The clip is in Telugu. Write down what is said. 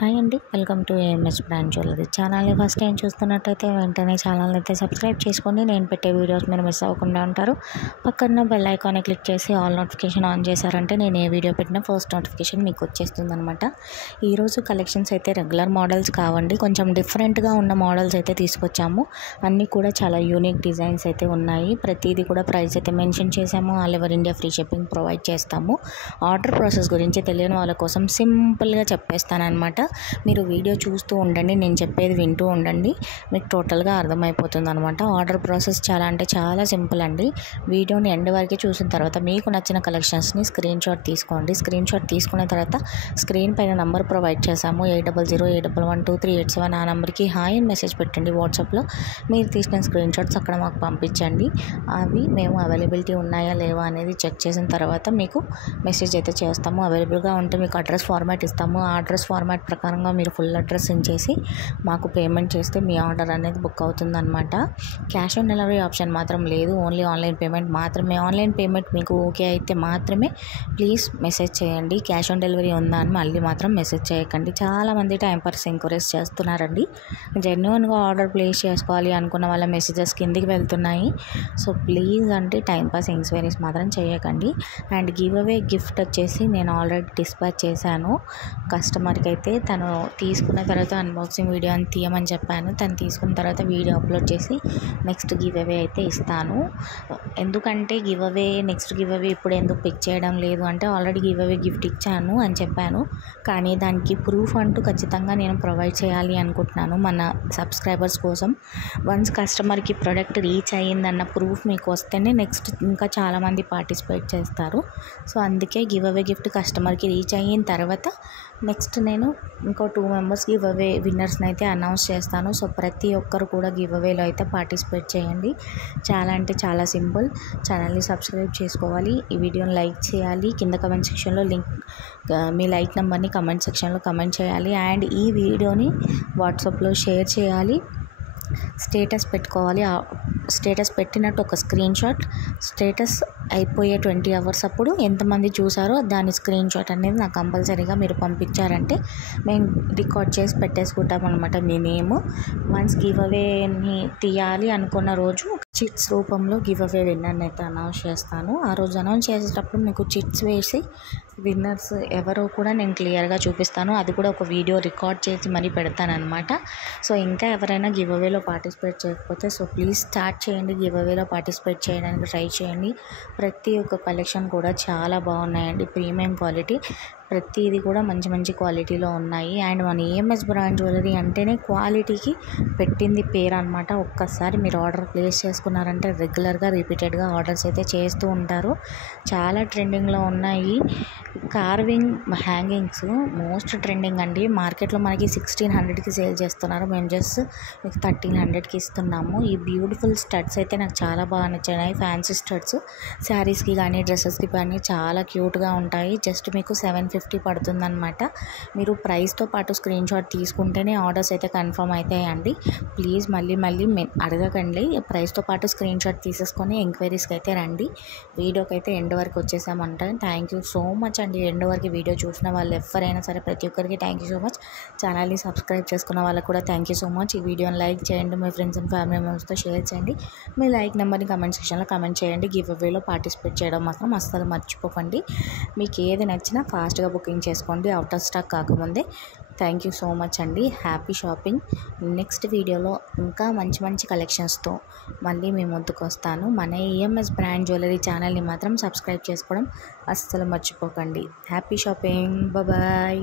హాయ్ అండి. Welcome to AMS brand jewellery ఛానల్ని ఫస్ట్ టైం చూస్తున్నట్టయితే వెంటనే ఛానల్ని అయితే సబ్స్క్రైబ్ చేసుకోండి. నేను పెట్టే వీడియోస్ మీరు మిస్ అవ్వకుండా ఉంటారు. పక్కన బెల్ ఐకాన్ని క్లిక్ చేసి ఆల్ నోటిఫికేషన్ ఆన్ చేశారంటే నేను ఏ వీడియో పెట్టినా ఫస్ట్ నోటిఫికేషన్ మీకు వచ్చేస్తుంది అనమాట. ఈరోజు కలెక్షన్స్ అయితే రెగ్యులర్ మోడల్స్ కావండి, కొంచెం డిఫరెంట్గా ఉన్న మోడల్స్ అయితే తీసుకొచ్చాము. అన్నీ కూడా చాలా యూనిక్ డిజైన్స్ అయితే ఉన్నాయి. ప్రతిదీ కూడా ప్రైస్ అయితే మెన్షన్ చేసాము. All over India free shipping provide చేస్తాము. ఆర్డర్ ప్రాసెస్ గురించి తెలియని వాళ్ళ కోసం సింపుల్గా చెప్పేస్తానమాట. మీరు వీడియో చూస్తూ ఉండండి, నేను చెప్పేది వింటూ ఉండండి, మీకు టోటల్గా అర్థమైపోతుంది అనమాట. ఆర్డర్ ప్రాసెస్ చాలా అంటే చాలా సింపుల్ అండి. వీడియోని ఎండ్ వరకు చూసిన తర్వాత మీకు నచ్చిన కలెక్షన్స్ని స్క్రీన్ షాట్ తీసుకోండి. స్క్రీన్ షాట్ తీసుకున్న తర్వాత స్క్రీన్ పైన నంబర్ ప్రొవైడ్ చేసాము 8008112387. ఆ నెంబర్కి హాయ్ అని మెసేజ్ పెట్టండి. వాట్సాప్లో మీరు తీసిన స్క్రీన్ షాట్స్ అక్కడ మాకు పంపించండి. అవి మేము అవైలబిలిటీ ఉన్నాయా లేవా అనేది చెక్ చేసిన తర్వాత మీకు మెసేజ్ అయితే చేస్తాము. అవైలబుల్గా ఉంటే మీకు అడ్రస్ ఫార్మాట్ ఇస్తాము. ఆ అడ్రస్ ఫార్మాట్ ప్రకారంగా మీరు ఫుల్ అడ్రస్ చేసి మాకు పేమెంట్ చేస్తే మీ ఆర్డర్ అనేది బుక్ అవుతుందన్నమాట. క్యాష్ ఆన్ డెలివరీ ఆప్షన్ మాత్రం లేదు, ఓన్లీ ఆన్లైన్ పేమెంట్ మాత్రమే. ఆన్లైన్ పేమెంట్ మీకు ఓకే అయితే మాత్రమే ప్లీజ్ మెసేజ్ చేయండి. క్యాష్ ఆన్ డెలివరీ ఉందా అని మళ్ళీ మాత్రం మెసేజ్ చేయకండి. చాలామంది టైంపాస్ ఎంకరేజ్ చేస్తున్నారండి. జెన్యున్గా ఆర్డర్ ప్లేస్ చేసుకోవాలి అనుకున్న వాళ్ళ మెసేజెస్ కిందికి వెళ్తున్నాయి. సో ప్లీజ్ అంటే టైంపాస్ ఎంక్వైరీస్ మాత్రం చేయకండి. అండ్ గివ్ అవే గిఫ్ట్ వచ్చేసి నేను ఆల్రెడీ డిస్పాచ్ చేశాను కస్టమర్కి. అయితే తను తీసుకున్న తర్వాత అన్బాక్సింగ్ వీడియో అని తీయమని చెప్పాను. తను తీసుకున్న తర్వాత వీడియో అప్లోడ్ చేసి నెక్స్ట్ గివ్ అవే అయితే ఇస్తాను. ఎందుకంటే నెక్స్ట్ గివ్ అవే ఇప్పుడు ఎందుకు పిక్ చేయడం లేదు అంటే ఆల్రెడీ గివ్ అవే గిఫ్ట్ ఇచ్చాను అని చెప్పాను. కానీ దానికి ప్రూఫ్ అంటూ ఖచ్చితంగా నేను ప్రొవైడ్ చేయాలి అనుకుంటున్నాను మన సబ్స్క్రైబర్స్ కోసం. వన్స్ కస్టమర్కి ప్రోడక్ట్ రీచ్ అయ్యిందన్న ప్రూఫ్ మీకు వస్తేనే నెక్స్ట్ ఇంకా చాలామంది పార్టిసిపేట్ చేస్తారు. సో అందుకే గివ్ అవే గిఫ్ట్ కస్టమర్కి రీచ్ అయిన తర్వాత నెక్స్ట్ నేను ఇంకో 2 మెంబర్స్ గివ్ అవే విన్నర్స్ని అయితే అనౌన్స్ చేస్తాను. సో ప్రతి ఒక్కరు కూడా గివ్ అవేలో అయితే పార్టిసిపేట్ చేయండి. చాలా అంటే చాలా సింపుల్. ఛానల్ని సబ్స్క్రైబ్ చేసుకోవాలి, ఈ వీడియోని లైక్ చేయాలి, కింద కమెంట్ సెక్షన్లో లింక్ మీ లైక్ నెంబర్ని కమెంట్ సెక్షన్లో కమెంట్ చేయాలి. అండ్ ఈ వీడియోని వాట్సాప్లో షేర్ చేయాలి, స్టేటస్ పెట్టుకోవాలి. స్టేటస్ పెట్టినట్టు ఒక స్క్రీన్ షాట్, స్టేటస్ అయిపోయే 20 hours అప్పుడు ఎంతమంది చూసారో దాని స్క్రీన్ షాట్ అనేది నాకు కంపల్సరీగా మీరు పంపించారంటే మేము రికార్డ్ చేసి పెట్టేసుకుంటాం అనమాట మీ నేమ్. వన్స్ గివ్ అవేని తీయాలి అనుకున్న రోజు చిట్స్ రూపంలో గివ్ అవే విన్నర్ని అయితే అనౌన్స్ చేస్తాను. ఆ రోజు అనౌన్స్ చేసేటప్పుడు మీకు చిట్స్ వేసి విన్నర్స్ ఎవరో కూడా నేను క్లియర్గా చూపిస్తాను. అది కూడా ఒక వీడియో రికార్డ్ చేసి మరీ పెడతానమాట. సో ఇంకా ఎవరైనా గివ్ అవేలో పార్టిసిపేట్ చేయకపోతే సో ప్లీజ్ స్టార్ట్ చేయండి. గివ్ అవేలో పార్టిసిపేట్ చేయడానికి ట్రై చేయండి. ప్రతి ఒక్క కలెక్షన్ కూడా చాలా బాగున్నాయండి, ప్రీమియం క్వాలిటీ. ప్రతిది కూడా మంచి మంచి క్వాలిటీలో ఉన్నాయి. అండ్ మన ఏఎంఎస్ బ్రాండ్ జ్యువెలరీ అంటేనే క్వాలిటీకి పెట్టింది పేరు అనమాట. ఒక్కసారి మీరు ఆర్డర్ ప్లేస్ చేసుకున్నారంటే రెగ్యులర్గా రిపీటెడ్గా ఆర్డర్స్ అయితే చేస్తూ ఉంటారు. చాలా ట్రెండింగ్లో ఉన్నాయి. కార్వింగ్ హ్యాంగింగ్స్ మోస్ట్ ట్రెండింగ్ అండి. మార్కెట్లో మనకి 1600కి సేల్ చేస్తున్నారు, మేము జస్ట్ మీకు 1300కి ఇస్తున్నాము. ఈ బ్యూటిఫుల్ స్టడ్స్ అయితే నాకు చాలా బాగా నచ్చాయి. ఫ్యాన్సీ స్టడ్స్ శారీస్కి కానీ డ్రెస్సెస్కి కానీ చాలా క్యూట్గా ఉంటాయి. జస్ట్ మీకు 750 పడుతుందన్నమాట. మీరు ప్రైస్తో పాటు స్క్రీన్ షాట్ తీసుకుంటేనే ఆర్డర్స్ అయితే కన్ఫర్మ్ అవుతాయండి. ప్లీజ్ మళ్ళీ అడగకండి. ప్రైస్తో పాటు స్క్రీన్ షాట్ తీసేసుకొని ఎంక్వైరీస్కి అయితే రండి. వీడియోకి అయితే ఎండ్ వరకు వచ్చేసామంట. థ్యాంక్ యూ సో మచ్ అండి. ఎండ్ వరకు వీడియో చూసిన వాళ్ళు ఎవరైనా సరే ప్రతి ఒక్కరికి థ్యాంక్ యూ సో మచ్. ఛానల్ని సబ్స్క్రైబ్ చేసుకున్న వాళ్ళకు కూడా థ్యాంక్ యూ సో మచ్. ఈ వీడియోని లైక్ చేయండి, మీ ఫ్రెండ్స్ అండ్ ఫ్యామిలీ మెంబర్స్తో షేర్ చేయండి. మీ లైక్ నెంబర్ని కమెంట్ సెక్షన్లో కమెంట్ చేయండి. గివ్ అవేలో పార్టిసిపేట్ చేయడం మాత్రం అస్సలు మర్చిపోకండి. మీకు ఏది నచ్చినా ఫాస్ట్గా బుకింగ్ చేసుకోండి, అవుట్ ఆఫ్ స్టాక్ కాకముందే. థ్యాంక్ యూ సో మచ్ అండి. Happy shopping. నెక్స్ట్ వీడియోలో ఇంకా మంచి మంచి కలెక్షన్స్తో మళ్ళీ మీ ముందుకు వస్తాను. మన ఏఎంఎస్ బ్రాండ్ జ్యువెలరీ ఛానల్ని మాత్రం సబ్స్క్రైబ్ చేసుకోవడం అస్సలు మర్చిపోకండి. Happy shopping. బాయ్.